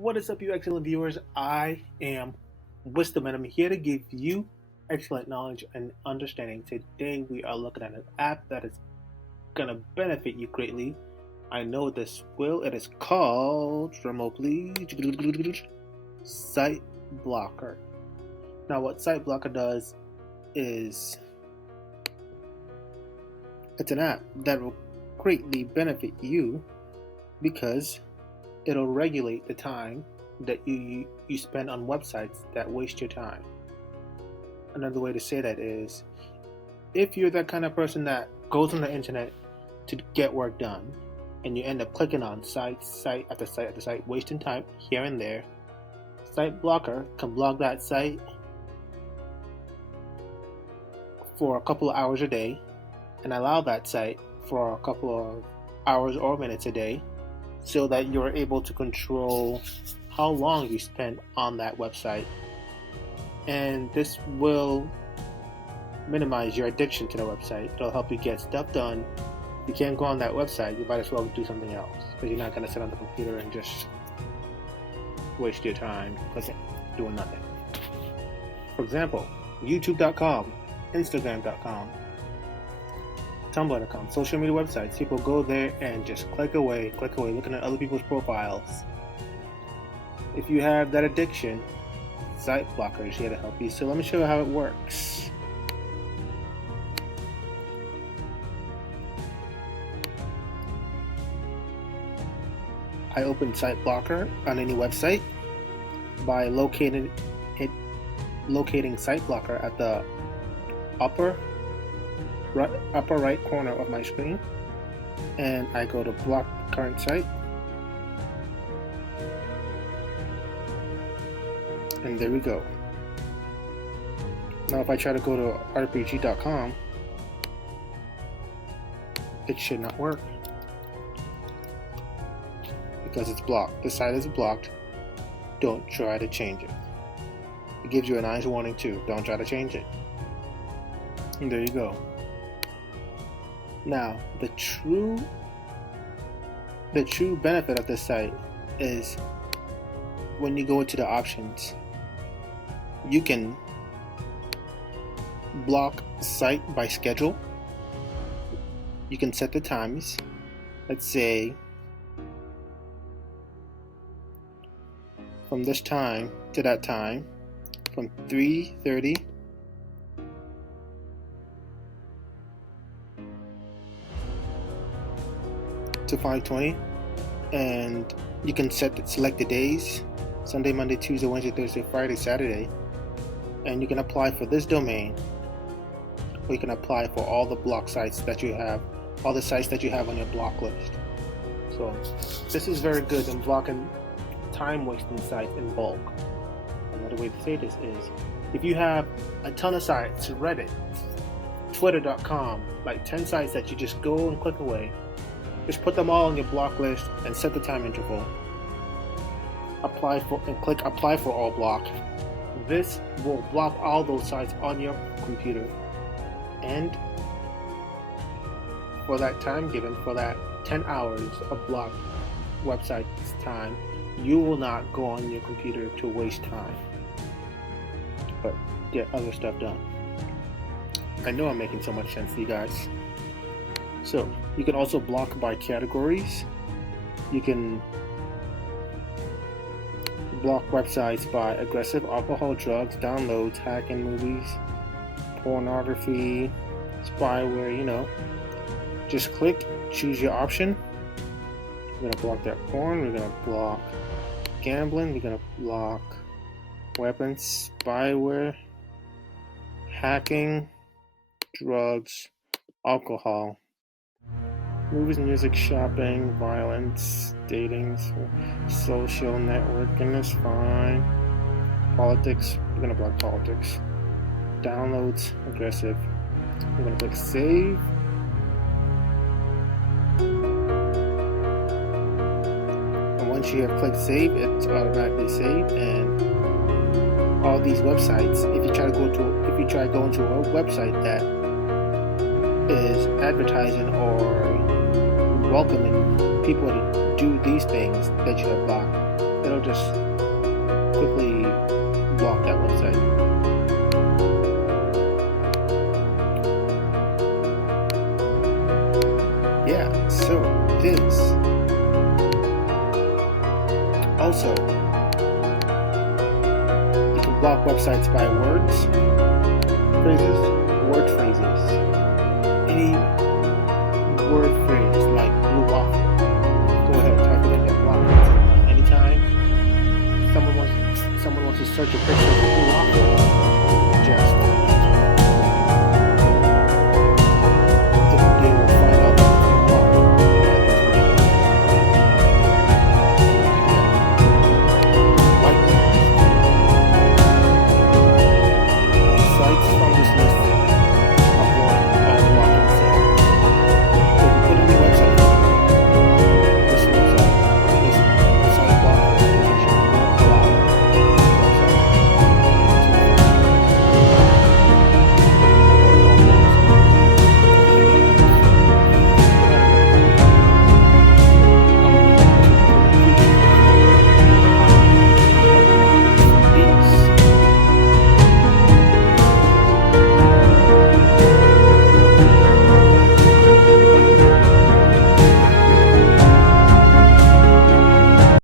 What is up, you excellent viewers? I am Wisdom, and I'm here to give you excellent knowledge and understanding. Today, we are looking at an app that is going to benefit you greatly. I know this will. It is called, drumroll please, Site Blocker. Now, what Site Blocker does is it's an app that will greatly benefit you because it'll regulate the time that you spend on websites that waste your time. Another way to say that is, if you're that kind of person that goes on the internet to get work done, and you end up clicking on site after site after site, wasting time here and there, Site Blocker can block that site for a couple of hours a day and allow that site for a couple of hours or minutes a day, so that you're able to control how long you spend on that website. And this will minimize your addiction to the website. It'll help you get stuff done. If you can't go on that website, you might as well do something else, because you're not going to sit on the computer and just waste your time clicking, doing nothing. For example, youtube.com, instagram.com, tumblr.com, social media websites. People go there and just click away, looking at other people's profiles. If you have that addiction, Site Blocker is here to help you. So let me show you how it works. I open Site Blocker on any website by locating Site Blocker at the upper right corner of my screen, and I go to block current site, and there we go. Now if I try to go to rpg.com, it should not work because it's blocked. The site is blocked. Don't try to change it. It gives you a nice warning too. Don't try to change it. And there you go. Now, the true benefit of this site is when you go into the options, you can block site by schedule. You can set the times. Let's say from this time to that time, from 3:30 to 5:20, and you can select the days: Sunday, Monday, Tuesday, Wednesday, Thursday, Friday, Saturday, and you can apply for this domain, or you can apply for all the block sites that you have, all the sites that you have on your block list. So this is very good in blocking time wasting sites in bulk. Another way to say this is, if you have a ton of sites, Reddit, twitter.com, like 10 sites that you just go and click away, just put them all on your block list and set the time interval. Click apply for all block. This will block all those sites on your computer, and for that time given, for that 10 hours of blocked website time, you will not go on your computer to waste time, but get other stuff done. I know I'm making so much sense to you guys. So you can also block by categories. You can block websites by aggressive alcohol, drugs, downloads, hacking, movies, pornography, spyware, Just click, choose your option. We're going to block that porn, we're going to block gambling, we're going to block weapons, spyware, hacking, drugs, alcohol, movies, music, shopping, violence, dating, social networking is fine, politics, we're going to block politics, downloads, aggressive, we're going to click save. Once you have clicked save, it's automatically saved, and all these websites, if you try going to a website that is advertising or welcoming people to do these things that you have blocked, it'll just quickly block that website. Yeah, so this also, you can block websites by words, phrases, word phrases. Any word phrase like blue waffle, go ahead, type it in there, block it. Anytime someone wants to search a picture